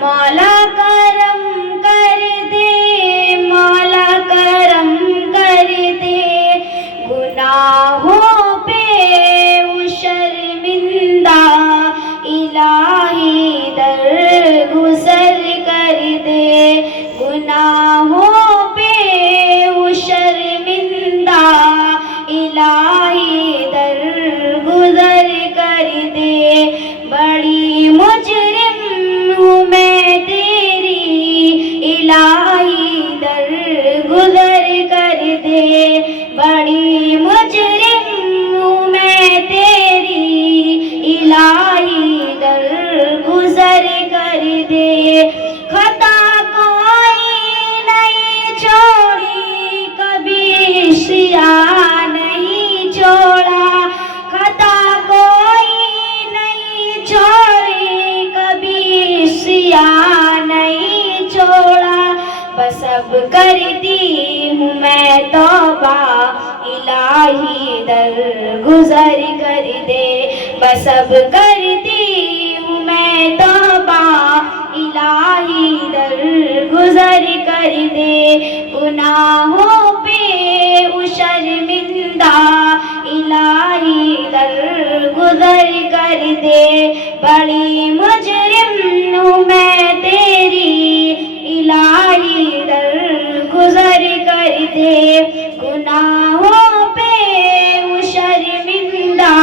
مولا کرم کر دے، مولا کرم کر دے، گناہوں پہ وہ شرمندہ، الہی درگزر کر دے، گناہوں پہ وہ شرمندہ، الہی درگزر کر دے، بڑی مجرم ہوں میں تیری، الہی درگزر کر دے، بڑی مجرم ہوں میں تیری، الہی درگزر کر دے، خطا کوئی نہیں چھوڑی، کبھی عصیاں نہیں چھوڑا، خطا کوئی نہیں چھوڑی، کبھی عصیاں نہیں چھوڑا، بس اب کرتی ہوں میں توبہ، الہی درگزر کر دے، بس اب کرتی ہوں میں توبہ، الہی درگزر کر دے، گناہوں پہ وہ شرمندہ، الہی درگزر کر دے، بڑی مجرم ہوں میں تیری، الہی درگزر کر دے، گناہوں پہ وہ شرمندہ،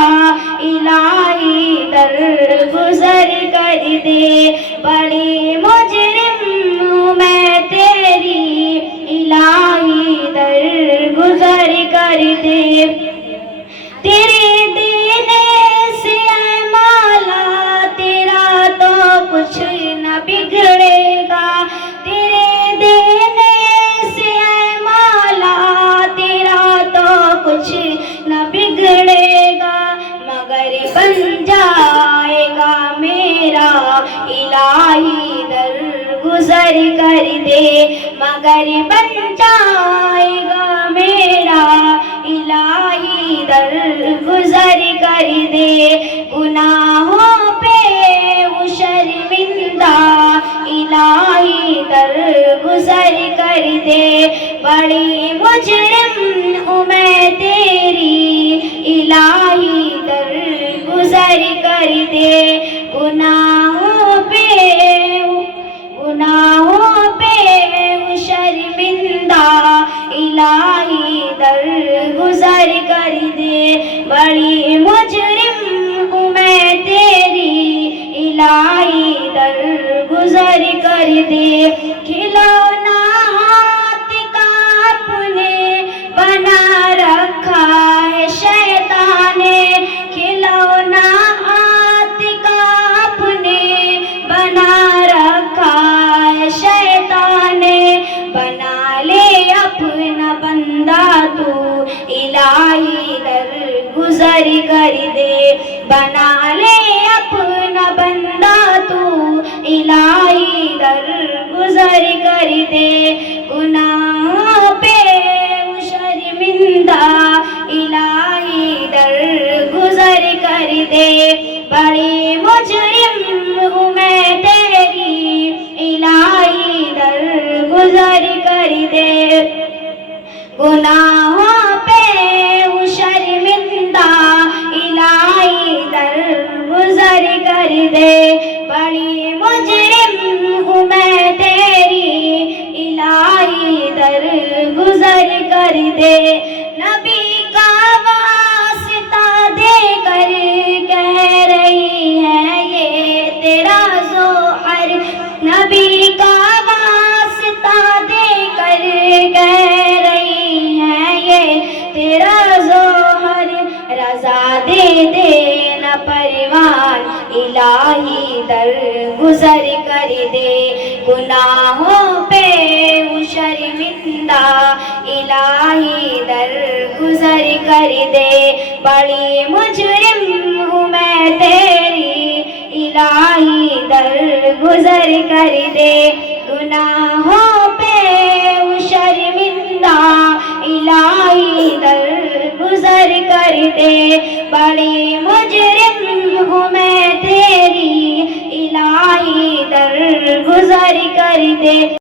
الہی درگزر کر دے، بڑی مجرم ہوں میں تیری، الہی درگزر کر دے، تیرے دینے سے اے مولا تیرا تو کچھ نہ بگڑے گا، تیرے دینے سے اے مولا تیرا تو کچھ نہ بگڑے گا، مگر بن جائے گا میرا، الہی درگزر کر دے، مگر بن جائے گا میرا، الہی درگزر کر دے، گناہوں پہ وہ شرمندہ، الہی درگزر کر دے، بڑی مجرم ہوں میں تیری، الہی درگزر کر دے، گناہوں پہ وہ شرمندہ، الہی درگزر کر دے، بڑی مجرم ہوں میں تیری، الہی درگزر کر دے، کھلونا ہاتھ کا اپنے بنا رکھا ہے شیطان نے، کھلونا ہاتھ کا اپنے بنا رکھا ہے شیطان نے، بنا لے اپنا بندہ تو، الہی درگزر کر دے، بنا لے اپنا بندہ تو، الہی درگزر کر دے، گناہوں پہ وہ شرمندہ، الہی درگزر کر دے، بڑی مجرم ہوں میں تیری، الہی درگزر کر دے، گناہوں پہ وہ شرمندہ، الہی درگزر کر دے، بڑی مجرم ہوں میں تیری، الہی درگزر کر دے، نبی کا واسطہ دے کر کہہ رہی ہے یہ تیرا ظہر، نبی کا واسطہ دے کر کہہ رہی ہے یہ تیرا ظہر، رضا دے دے نہ پروان، الہی درگزر کر دے، گناہوں پہ وہ شرمندہ، الہی درگزر کر دے، بڑی مجرم ہوں میں تیری، الہی درگزر کر دے، گناہوں پہ وہ شرمندہ، الہی درگزر کر دے، بڑی مجرم ہوں میں تیری، الہی درگزر گزر کر دے